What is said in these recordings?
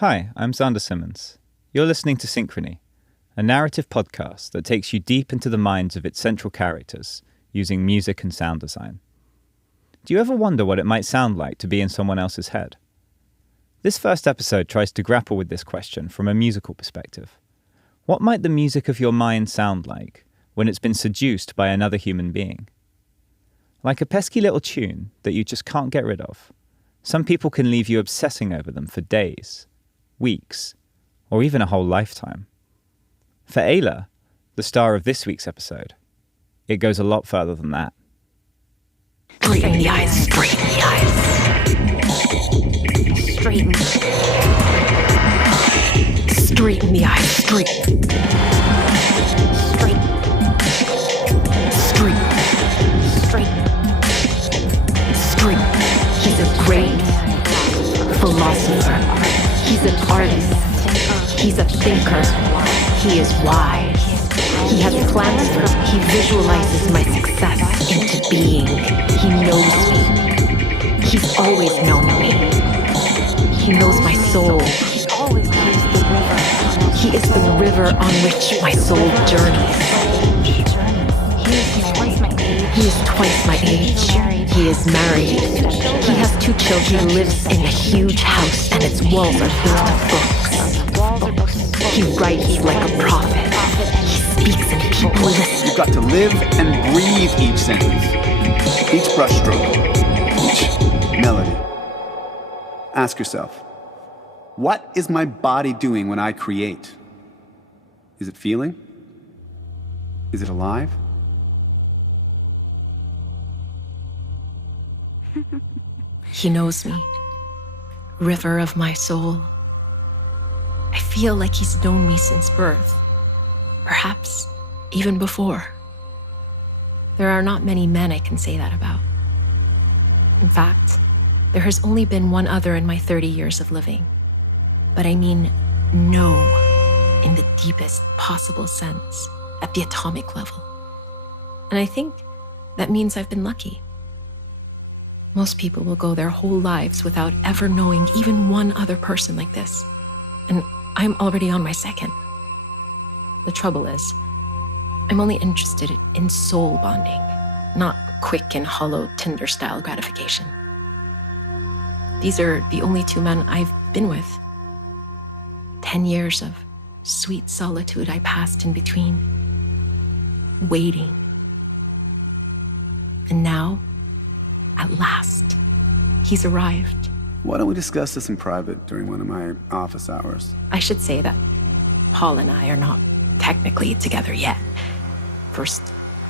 Hi, I'm Xander Simmons. You're listening to Synchrony, a narrative podcast that takes you deep into the minds of its central characters using music and sound design. Do you ever wonder what it might sound like to be in someone else's head? This first episode tries to grapple with this question from a musical perspective. What might the music of your mind sound like when it's been seduced by another human being? Like a pesky little tune that you just can't get rid of, some people can leave you obsessing over them for days, weeks, or even a whole lifetime. For Ayla, the star of this week's episode, it goes a lot further than that. Straighten the eyes, straighten the eyes. Straighten. Straighten the eyes, straighten. Straighten. Straighten. Straighten. He's a great philosopher. He's an artist. He's a thinker. He is wise. He has plans for me. He visualizes my success into being. He knows me. He's always known me. He knows my soul. He is the river on which my soul journeys. He is twice my age. He is married. He has 2 children. He lives in a huge house and its walls are built of books. He writes like a prophet. He speaks and people listen. You've got to live and breathe each sentence, each brushstroke, each melody. Ask yourself, what is my body doing when I create? Is it feeling? Is it alive? He knows me, river of my soul. I feel like he's known me since birth, perhaps even before. There are not many men I can say that about. In fact, there has only been one other in my 30 years of living. But I mean know in the deepest possible sense, at the atomic level. And I think that means I've been lucky. Most people will go their whole lives without ever knowing even one other person like this. And I'm already on my second. The trouble is, I'm only interested in soul bonding, not quick and hollow Tinder-style gratification. These are the only 2 men I've been with. 10 years of sweet solitude I passed in between, waiting. And now, at last, he's arrived. Why don't we discuss this in private during one of my office hours? I should say that Paul and I are not technically together yet. First,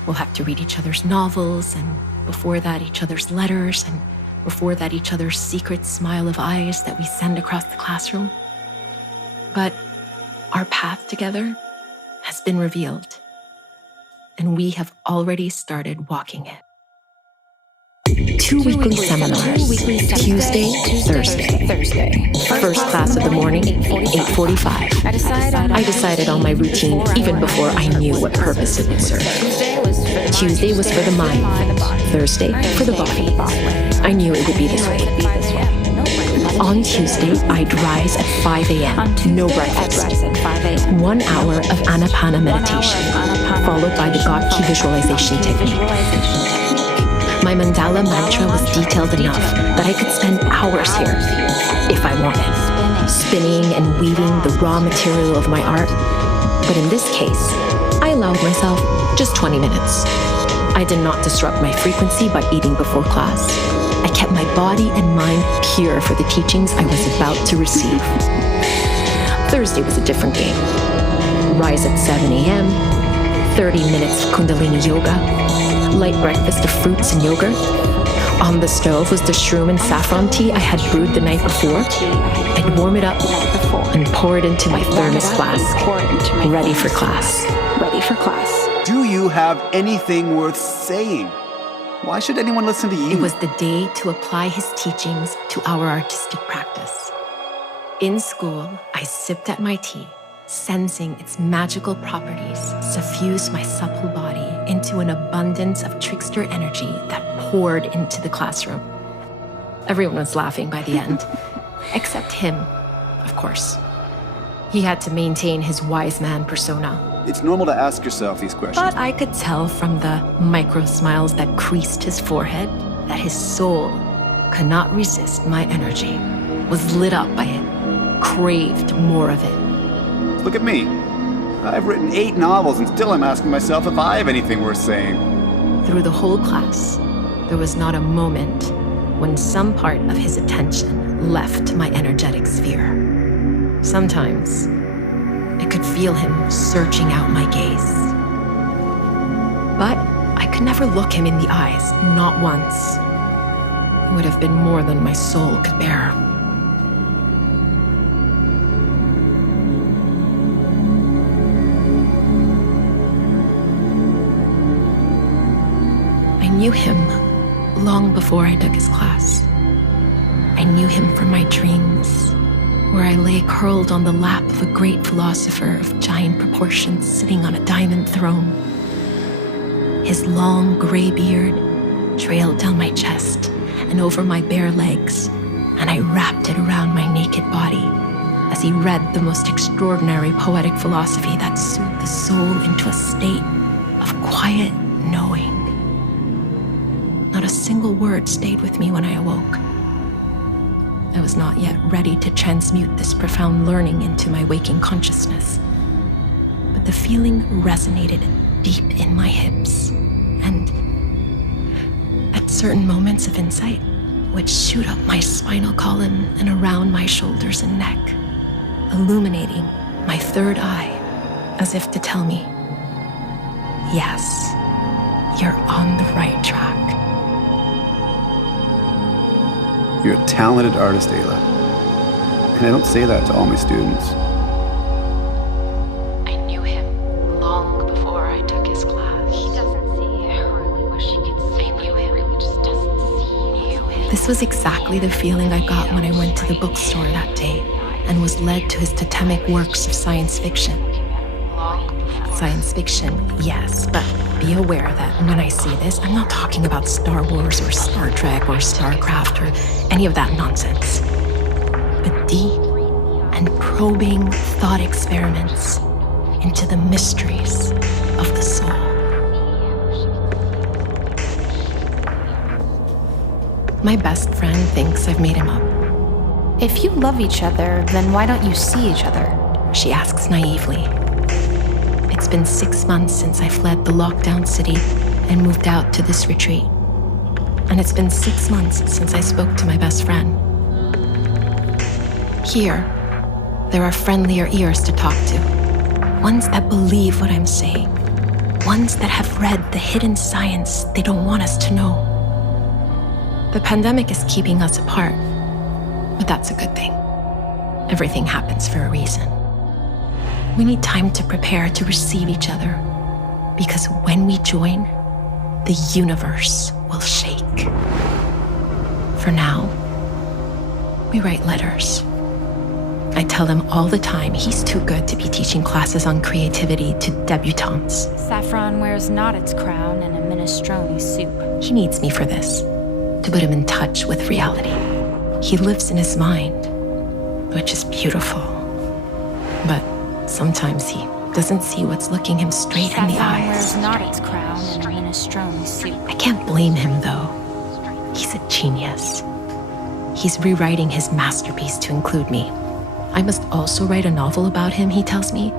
we'll have to read each other's novels, and before that, each other's letters, and before that, each other's secret smile of eyes that we send across the classroom. But our path together has been revealed, and we have already started walking it. 2 weekly seminars, Tuesday, Thursday. First class of the morning, 8:45. I decided on my routine even before I knew what purpose it would serve. Tuesday was for the mind, Thursday for the body. I knew it would be this way. On Tuesday, I'd rise at 5 a.m., no breakfast. 1 hour of Anapana meditation, followed by the God key visualization technique. My mandala mantra was detailed enough that I could spend hours here, if I wanted, spinning and weaving the raw material of my art. But in this case, I allowed myself just 20 minutes. I did not disrupt my frequency by eating before class. I kept my body and mind pure for the teachings I was about to receive. Thursday was a different game. Rise at 7 a.m., 30 minutes of Kundalini yoga, light breakfast of fruits and yogurt. On the stove was the shroom and saffron tea I had brewed the night before. I'd warm it up and pour it into my thermos flask, ready for class. Do you have anything worth saying? Why should anyone listen to you? It was the day to apply his teachings to our artistic practice. In school, I sipped at my tea, sensing its magical properties suffuse my supple body into an abundance of trickster energy that poured into the classroom. Everyone was laughing by the end, except him. of course. He had to maintain his wise man persona. It's normal to ask yourself these questions. But I could tell from the micro smiles that creased his forehead that his soul could not resist my energy, was lit up by it, craved more of it. Look at me. I've written 8 novels and still I'm asking myself if I have anything worth saying. Through the whole class, there was not a moment when some part of his attention left my energetic sphere. Sometimes, I could feel him searching out my gaze. But I could never look him in the eyes, not once. It would have been more than my soul could bear. I knew him long before I took his class. I knew him from my dreams, where I lay curled on the lap of a great philosopher of giant proportions sitting on a diamond throne. His long gray beard trailed down my chest and over my bare legs, and I wrapped it around my naked body as he read the most extraordinary poetic philosophy that soothed the soul into a state of quiet knowing. Not a single word stayed with me when I awoke. I was not yet ready to transmute this profound learning into my waking consciousness. But the feeling resonated deep in my hips, and at certain moments of insight, would shoot up my spinal column and around my shoulders and neck, illuminating my third eye, as if to tell me, yes, you're on the right track. You're a talented artist, Ayla. And I don't say that to all my students. I knew him long before I took his class. He doesn't see. I really wish he could see. I knew him. He really just doesn't see. This was exactly the feeling I got when I went to the bookstore that day and was led to his totemic works of science fiction. Science fiction, yes, but be aware that when I say this, I'm not talking about Star Wars or Star Trek or StarCraft or any of that nonsense, but deep and probing thought experiments into the mysteries of the soul. My best friend thinks I've made him up. If you love each other, then why don't you see each other? She asks naively. It's been 6 months since I fled the lockdown city and moved out to this retreat. And it's been 6 months since I spoke to my best friend. Here, there are friendlier ears to talk to. Ones that believe what I'm saying. Ones that have read the hidden science they don't want us to know. The pandemic is keeping us apart, but that's a good thing. Everything happens for a reason. We need time to prepare to receive each other, because when we join, the universe will shake. For now, we write letters. I tell him all the time he's too good to be teaching classes on creativity to debutantes. Saffron wears not its crown in a minestrone soup. He needs me for this, to put him in touch with reality. He lives in his mind, which is beautiful. But sometimes he doesn't see what's looking him straight in the Saffron eyes. wears not its crown in a minestrone soup. I can't blame him, though. He's a genius. He's rewriting his masterpiece to include me. I must also write a novel about him, he tells me.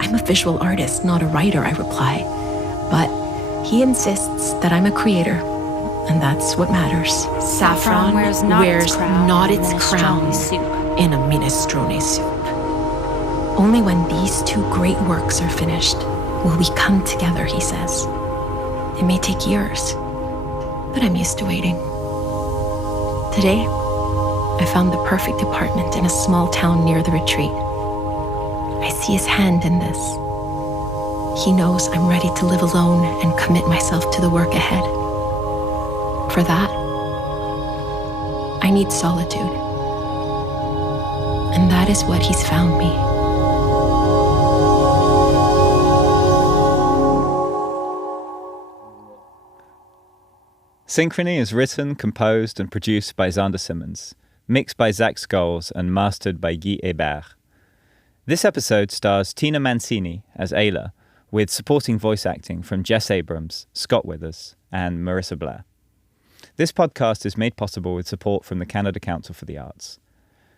I'm a visual artist, not a writer, I reply. But he insists that I'm a creator, and that's what matters. Saffron wears not its crown in a minestrone soup. Only when these two great works are finished will we come together, he says. It may take years, but I'm used to waiting. Today, I found the perfect apartment in a small town near the retreat. I see his hand in this. He knows I'm ready to live alone and commit myself to the work ahead. For that, I need solitude. And that is what he's found me. Synchrony is written, composed, and produced by Xander Simmons, mixed by Zach Scholes and mastered by Hébert. This episode stars Tina Mancini as Ayla, with supporting voice acting from Jess Abran, Scott Withers, and Marissa Blair. This podcast is made possible with support from the Canada Council for the Arts.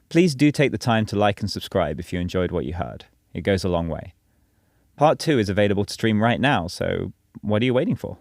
Please do take the time to like and subscribe if you enjoyed what you heard. It goes a long way. Part 2 is available to stream right now, so what are you waiting for?